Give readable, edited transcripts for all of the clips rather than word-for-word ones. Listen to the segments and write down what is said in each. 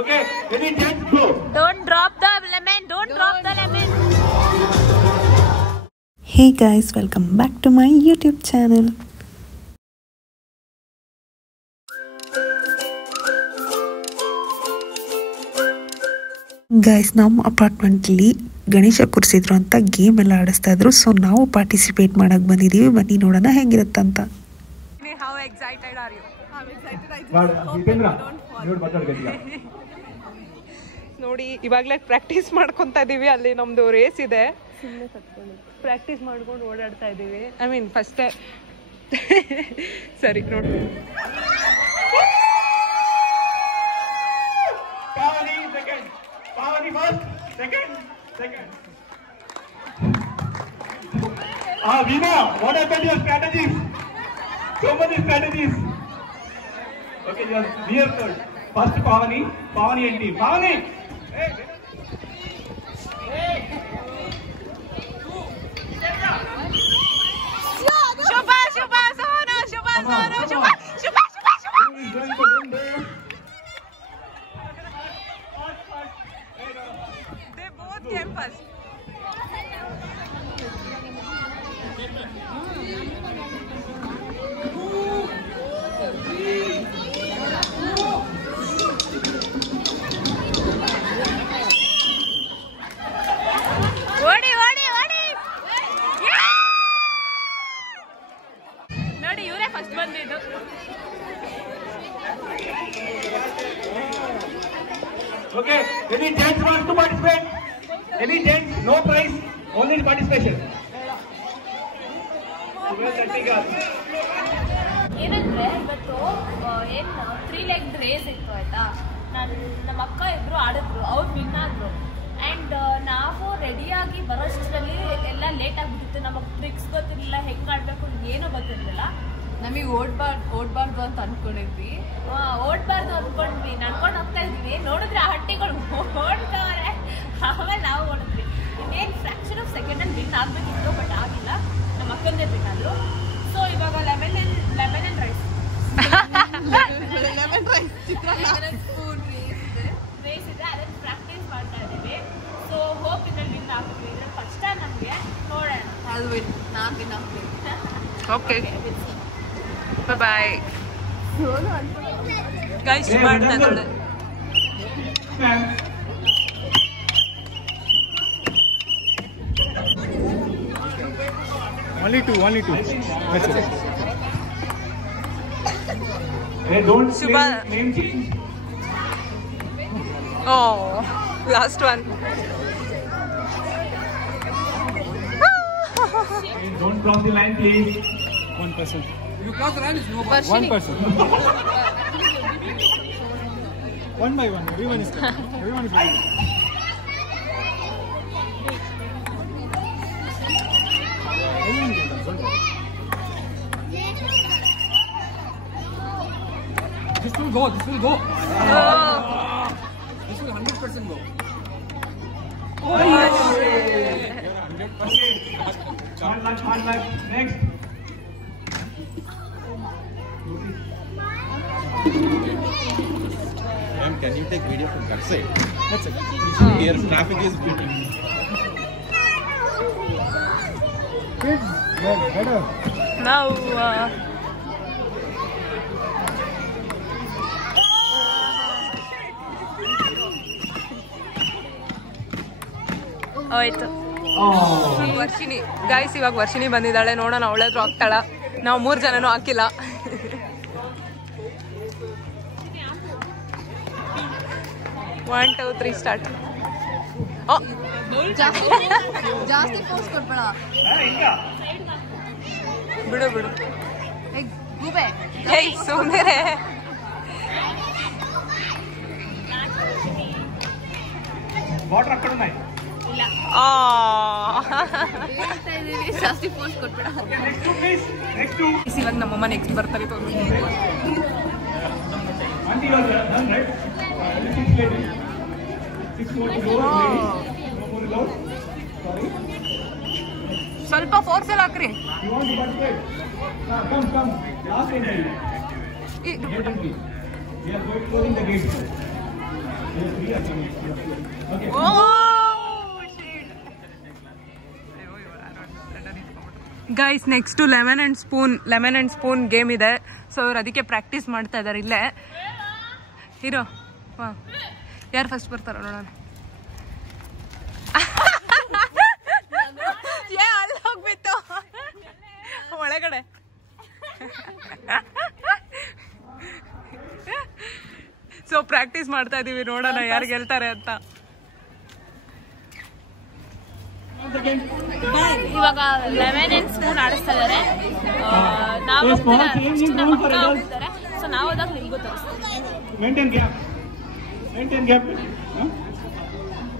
Okay, any chance go. Don't drop the lemon. Don't drop the lemon. Hey guys, welcome back to my YouTube channel. Guys ನಮ್ಮ ಅಪಾರ್ಟ್ಮೆಂಟಲ್ಲಿ ಗಣೇಶ ಕೂರಿಸಿದ್ರು ಅಂತ game ಎಲ್ಲ ಆಡಿಸ್ತಾ ಇದ್ರು. So ನಾವು participate ಮಾಡಕ್ ಬಂದಿದೀವಿ. ಬನ್ನಿ ನೋಡೋಣ ಹೆಂಗಿರುತ್ತಂತ. How excited are you? I'm excited. ನೋಡಿ ಇವಾಗಲೇ ಪ್ರಾಕ್ಟೀಸ್ ಮಾಡ್ಕೊತಾ ಇದೀವಿ. ಅಲ್ಲಿ ನಮ್ದು ರೇಸ್ ಇದೆ, ಪ್ರಾಕ್ಟೀಸ್ ಮಾಡ್ಕೊಂಡು ಓಡಾಡ್ತಾ ಇದೀವಿ. ಐ ಮೀನ್ ಫಸ್ಟ್ ಸರಿ ನೋಡಿ. Pavani first, second. Veena, what happened to your strategies? So many strategies. Okay, you are near third. First Pavani and team. Pavani! Hey! Shubha, Sono. Who is going to win this? They both came first. ನೋಡಿ ಇವರೇ first ಬಂದಿದ್ದು. Okay, any gents wants to participate? Any gents? No prize, only participation. ಏನಂದ್ರೆ ಇವತ್ತು ಏನು 3 leg race ಇತ್ತು ಆಯ್ತಾ. ನಮ್ಮ ಅಕ್ಕ ಇಬ್ರು ಆಡಿದ್ರು, ಅವ್ರು ವಿನ್ ಆದ್ರು. ಆ್ಯಂಡ್ ನಾವು ರೆಡಿಯಾಗಿ ಬರೋಷ್ಟರಲ್ಲಿ ಎಲ್ಲ ಲೇಟ್ ಆಗಿಬಿಟ್ಟಿತ್ತು. ನಮಗೆ ಟ್ರಿಕ್ಸ್ ಗೊತ್ತಿರಲಿಲ್ಲ, ಹೆಂಗೆ ಆಡಬೇಕು ಏನೂ ಗೊತ್ತಿರಲಿಲ್ಲ. ನಮಗೆ ಓಡ್ಬಾರ್ದು ಅಂತ ಅನ್ಕೊಂಡಿದ್ವಿ. ಓಡ್ಬಾರ್ದು ಅಂದ್ಕೊಂಡ್ವಿ, ನಡ್ಕೊಂಡು ಹೋಗ್ತಾ ಇದ್ವಿ. ನೋಡಿದ್ರೆ ಆ ಹಟ್ಟಿಗಳು ಓಡ್ತವ್ರೆ. ಆಮೇಲೆ ನಾವು ಓಡಿದ್ವಿ. ಇನ್ನೇನು ಫ್ರಾಕ್ಷನ್ ಆಫ್ ಸೆಕೆಂಡಲ್ಲಿ ವಿನ್ ಆಗಬೇಕಿತ್ತು, ಬಟ್ ಆಗಿಲ್ಲ. ನಮ್ಮ ಅಕ್ಕಂದೇ ವಿನ್ ಆದರು. ಸೊ ಇವಾಗ ಲೆಮನ್ ಆ್ಯಂಡ್ ರೈಸ್ ರೇಸ್ ಇದೆ, ಅದನ್ನು ಪ್ರಾಕ್ಟೀಸ್ ಮಾಡ್ತಾ ಇದ್ದೀವಿ. ಸೊ ಹೋಪ್ ಇದ್ರಲ್ಲಿ ವಿನ್ ಆಗ್ತೀವಿ. ಇದ್ರಲ್ಲಿ ಫಸ್ಟ್ ಟೈಮ್ ನಮಗೆ ನೋಡೋಣ. ನಾನು ವಿನ್ ಆಗ್ತೀನಿ. Okay bye guys. ಮಾಡ್ತಾ ನೋಡು. Only two. That's it. Hey, don't Shubha. name change. Oh, last one. Hey, don't cross the line, please. 1%. You cross the line, it's no ball. 1%. One by one. Everyone is ready. This will go. Oh. This will 100% go. Hard luck. Next. Ma'am, can you take video from that side? That's it. Here traffic is between. Kids, well, better. Now ಆಯ್ತು. Varshini guys, ಇವಾಗ ವರ್ಷಿಣಿ ಬಂದಿದ್ದಾಳೆ. ನೋಡೋಣ ಅವಳಾದ್ರೂ ಹಾಕ್ತಾಳ. ನಾವು 3 ಜನನೂ ಹಾಕಿಲ್ಲ. 1 2 3 start. ಜಾಸ್ತಿ force ಕೊಡ್ಬೇಡ. ಬಿಡು. ಗೂಬೆ ಹೇಯ್ ಸುಮ್ಮನೆ. ವಾಟರ್ ಹಾಕೊಂಡು ನಾಯಿ. ಜಾಸ್ತಿ ಫೋರ್ಸ್ ಕೊಡ್ಬೇಡ. Next two. ಇವಾಗ ನಮ್ಮಮ್ಮ ನೆಕ್ಸ್ಟ್ ಬರ್ತಾರೆ. Auntie, you are done, right? 6 more to go. No more to go. Sorry. ಸ್ವಲ್ಪ ಫೋರ್ಸ್ ಎಲ್ಲ ಹಾಕ್ರಿ. You want to participate? Come. Last entry. Gate entry. We are going closing the gate. Guys next lemon and spoon game ಇದೆ. So ಅವ್ರು ಅದಕ್ಕೆ practice ಮಾಡ್ತಾ ಇದ್ದಾರೆ ಇಲ್ಲೇ. Hero ಹಾಂ, ಯಾರು ಫಸ್ಟ್ ಬರ್ತಾರೋ ನೋಡೋಣ. ಅಲ್ಲಿ ಹೋಗ್ಬಿಟ್ಟು ಒಳಗಡೆ. ಸೊ ಪ್ರಾಕ್ಟೀಸ್ ಮಾಡ್ತಾ ಇದೀವಿ, ನೋಡೋಣ ಯಾರು ಗೆಲ್ತಾರೆ ಅಂತ. ಇವಾಗ ಲೆಮನ್ ಅಂಡ್ ಸ್ಪೂನ್ ಆಡಿಸ್ತಾ ಇದಾರೆ. ನಾವು ನಮ್ಮ ಅಕ್ಕ ಹೋಗ್ತಾರೆ. ಸೊ ನಾವು ಹೋದಾಗ ನಿಮಗೂ ತೋರಿಸ್ತೀವಿ. मेंटेन गैप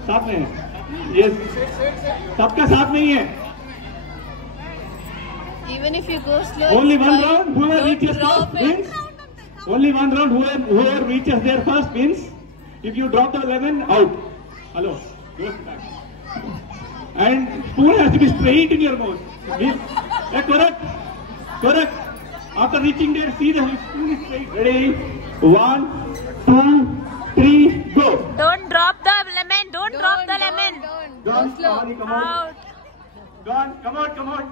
साथ में यस, सबका साथ नहीं है. Even if you go slow, Only one round, whoever reaches first wins. Only one round, whoever reaches there first wins. If you drop the lemon, out. Hello, goes back. And spoon has to be straight in your mouth. Yeah, correct. After reaching there, see the spoon is straight. Ready? 1, 2, 3, go. Don't drop the lemon. Don't drop the lemon. Gone. Come on. Out. Gone. Come on.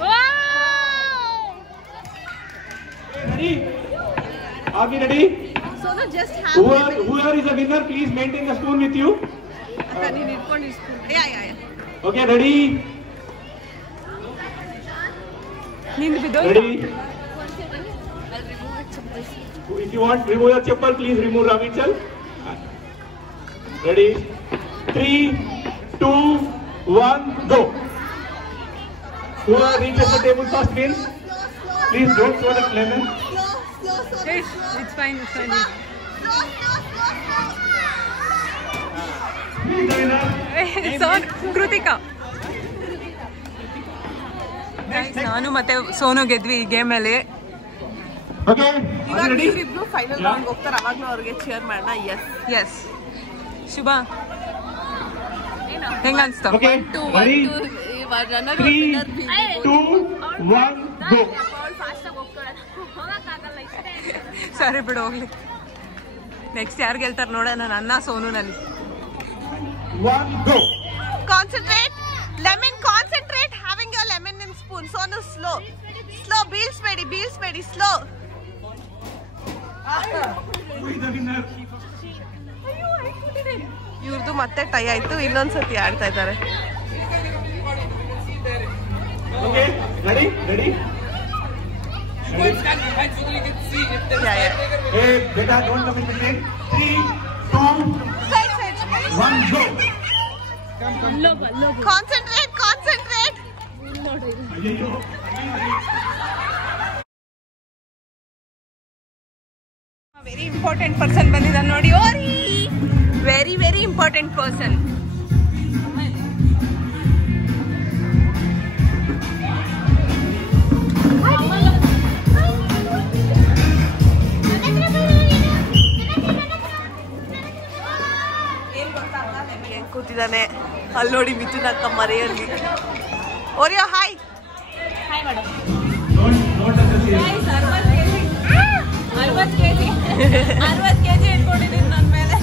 Wow! Ready? Are we ready? so no, just have Whoever is the winner, please maintain the spoon with you. Okay, ready? ನಿಂದು ಬಿದ್ದು Ready? If you want remove your chappal, please remove Ravichal. Ready? 3, 2, 1, go. Whoever reaches the table first wins. Please don't throw the lemon. It's fine. Krithika, ನಾನು ಮತ್ತೆ ಸೋನು ಗೆದ್ವಿ ಈ game ಅಲ್ಲಿ. Okay. Are you ready? Final round ಹೋಗ್ತಾರೆ, ಅವಾಗ್ಲೂ ಅವ್ರಿಗೆ chair ಮಾಡೋಣ. S ಶುಭ, ಹೆಂಗ ಅನ್ಸ್ತು? Okay. Ready? 3, 2, 1, go. ಸರಿ ಬಿಡು ಹೋಗ್ಲಿ. ನೆಕ್ಸ್ಟ್ ಯಾರು ಗೆಲ್ತಾರೆ ನೋಡೋಣ, ನನ್ನ ಸೋನು ನಲ್ಲಿ. 1, go. Concentrate lemon, concentrate having your lemon in spoon. Sonu slow, ಬೀಳ್ಸ್ಬೇಡಿ, slow. Who is the winner? ಇವ್ರದ್ದು ಮತ್ತೆ ಟೈ ಆಯ್ತು, ಇನ್ನೊಂದ್ಸತಿ ಆಡ್ತಾ ಇದ್ದಾರೆ. Okay. Ready? Hey, beta, don't come in between. 3, 2, 1, go. Concentrate. Very important person ಬಂದಿದ್ದಾನೆ ನೋಡಿ. ಓರಿ ವೆರಿ ಇಂಪಾರ್ಟೆಂಟ್ ಪರ್ಸನ್. ಕೂತಿದ್ದಾನೆ ಅಲ್ಲಿ ನೋಡಿ, ಮಿಥುನ್ ಅಕ್ಕ ಮರೆಯಲ್ಲಿ. ಓರಿಯೋ ಹಾಯ್ ಮಾಡು. Don't touch the seal. 60 kg ಇಟ್ಕೊಂಡಿದ್ದೀನಿ ನನ್ನ ಮೇಲೆ.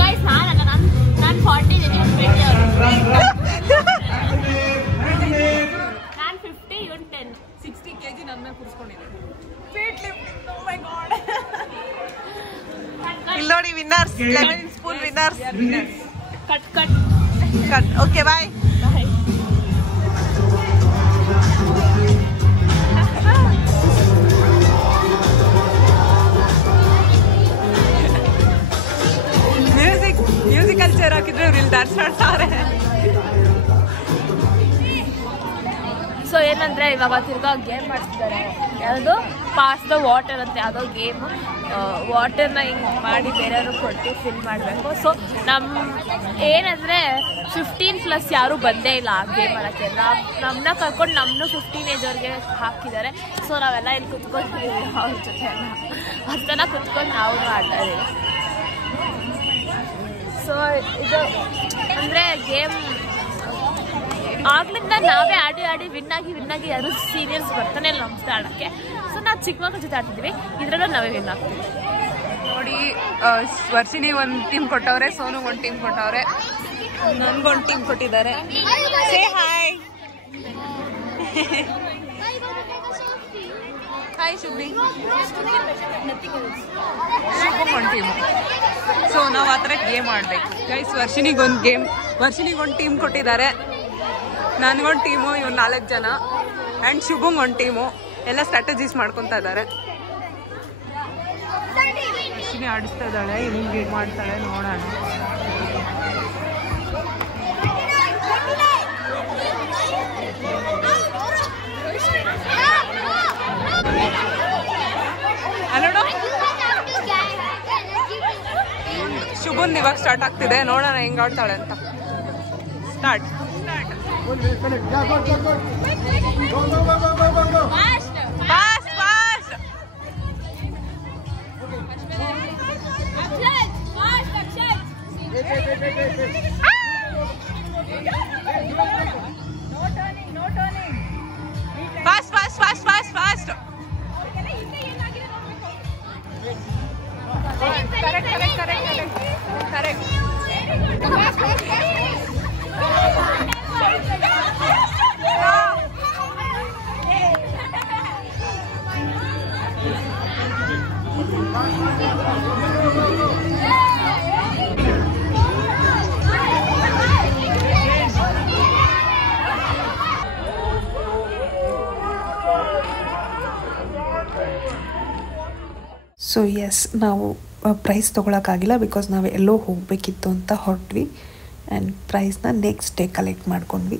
ಗೈಸ್ ನಾನು 40 ನಾನು 50, ಇವನು 10. 60 kg ನನ್ನ ಮೇಲೆ ಕೂರಿಸ್ಕೊಂಡಿದ್ದೀನಿ. ಇಲ್ಲಿ ನೋಡಿ, winners, lemon spoon winners. Cut. Okay, bye. Musical chair ಹಾಕಿದ್ರೆ ಇವ್ರು ಇಲ್ಲಿ ಡ್ಯಾನ್ಸ್ ಮಾಡ್ತಾರೆ. ಸೊ ಏನಂದ್ರೆ ಇವಾಗ ತಿರ್ಗಾ ಗೇಮ್ ಮಾಡ್ತಿದ್ದಾರೆ. ಯಾವುದು ಪಾಸ್ ದ ವಾಟರ್ ಅಂತ ಯಾವುದೋ ಗೇಮ್. ವಾಟರ್ನ ಹಿಂಗೆ ಮಾಡಿ ಬೇರೆಯವ್ರು ಕೊಟ್ಟು ಫಿಲ್ ಮಾಡಬೇಕು. ಸೊ ಏನಂದರೆ 15+ ಯಾರೂ ಬಂದೇ ಇಲ್ಲ ಆ ಗೇಮ್ ಮಾಡೋಕ್ಕೆ. ನಮ್ಮನ್ನ ಕರ್ಕೊಂಡು ನಮ್ಮನ್ನು 15 ಏಜ್ ಅವ್ರಿಗೆ ಹಾಕಿದ್ದಾರೆ. ಸೊ ನಾವೆಲ್ಲ ಇಲ್ಲಿ ಕುತ್ಕೊಂಡಿದ್ದೀವಿ ಅವ್ರ ಜೊತೆ ಎಲ್ಲ ಅಷ್ಟೆಲ್ಲ ಕುತ್ಕೊಂಡು ನಾವು ಆಡ್ತಾ ಇದ್ದೀವಿ. ಸೊ ಇದು ಅಂದರೆ ಗೇಮ್ ಆಗ್ಲಿಂದ ನಾವೇ ಆಡಿ ವಿನ್ನಾಗಿ ಯಾರು ಸೀನಿಯರ್ಸ್ ಬರ್ತಾನೆ ಇಲ್ಲ ನಮ್ಮ ಆಡೋಕ್ಕೆ. ಸೊ ನಾವು ಚಿಕ್ಕ ಮಕ್ಕಳ ಜೊತೆ ಆಡ್ತಿದ್ವಿ, ಇದರಲ್ಲೂ ನಾವೇ ವಿನ್ ಆಗ್ತೀವಿ. ನೋಡಿ ವರ್ಷಿನಿ ಒಂದು ಟೀಮ್ ಕೊಟ್ಟವ್ರೆ, ಸೋನುಗ್ ಒಂದು ಟೀಮ್ ಕೊಟ್ಟವ್ರೆ, ನನ್ಗೊಂದು ಟೀಮ್ ಕೊಟ್ಟಿದ್ದಾರೆ. Say hi. ಹಾಯ್ ಶುಭ್ರಿ. ಶುಭಮ್ ಒಂದು ಟೀಮು. ಸೊ ನಾವು ಆ ಥರ ಗೇಮ್ ಆಡಬೇಕು ಗೈಸ್. ವರ್ಷಿನಿಗೊಂದು ಟೀಮ್ ಕೊಟ್ಟಿದ್ದಾರೆ, ನನಗೊಂದು ಟೀಮು, ಇವ್ರು 4 ಜನ, ಆ್ಯಂಡ್ ಶುಭಂಗ್ ಒಂದು ಟೀಮು. ಎಲ್ಲ ಸ್ಟ್ರಾಟಜೀಸ್ ಮಾಡ್ಕೊತಾ ಇದ್ದಾರೆ. ವರ್ಷಿನಿ ಆಡಿಸ್ತಾ ಇದ್ದಾಳೆ, ಹಿಂಗೆ ಮಾಡ್ತಾಳೆ ನೋಡೋಣ. ಅಲ್ಲೋಡು ಶುಭನ್ ಇವಾಗ ಸ್ಟಾರ್ಟ್ ಆಗ್ತಿದೆ, ನೋಡೋಣ ಹೆಂಗ್ ಆಡ್ತಾಳೆ ಅಂತ. Start. Fast fast. Fast fast fast fast fast. Correct correct correct correct. So yes, ನಾವು ಪ್ರೈಸ್ ತೊಗೊಳಕ್ಕಾಗಿಲ್ಲ ಬಿಕಾಸ್ ನಾವು ಎಲ್ಲೋ ಹೋಗಬೇಕಿತ್ತು ಅಂತ ಹೊರಟ್ವಿ, ಆ್ಯಂಡ್ ಪ್ರೈಸ್ನ ನೆಕ್ಸ್ಟ್ ಡೇ ಕಲೆಕ್ಟ್ ಮಾಡ್ಕೊಂಡ್ವಿ.